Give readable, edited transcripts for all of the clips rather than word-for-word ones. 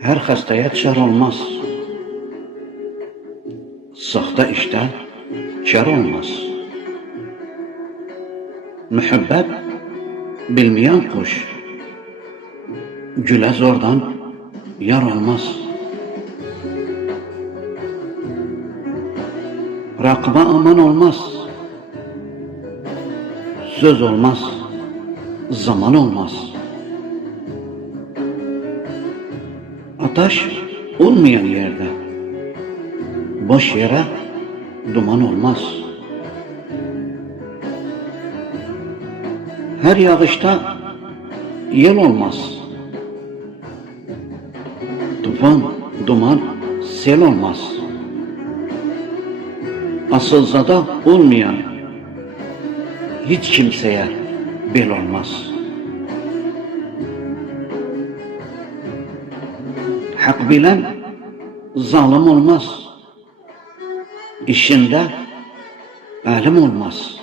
Her hastaya çar olmaz. Sahte işte kar olmaz. Müebbet bilmeyen kuş, güle zordan yar olmaz. Rakıba aman olmaz. Söz olmaz, zaman olmaz. Ateş olmayan yerde, boş yere duman olmaz. Her yağışta yel olmaz. Tufan, duman, sel olmaz. Asılzada olmayan hiç kimseye bel olmaz. Hak bilen zalim olmaz. İşinde alim olmaz.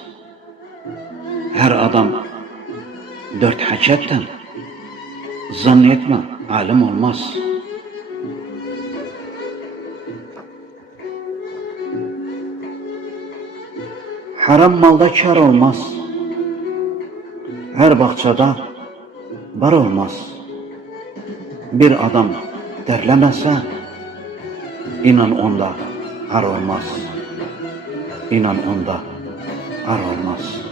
Her adam dört haketten zannetme alim olmaz. Haram malda kar olmaz. Her bahçede bar olmaz. Bir adam derlemese inan onda ar olmaz. İnan onda ar olmaz.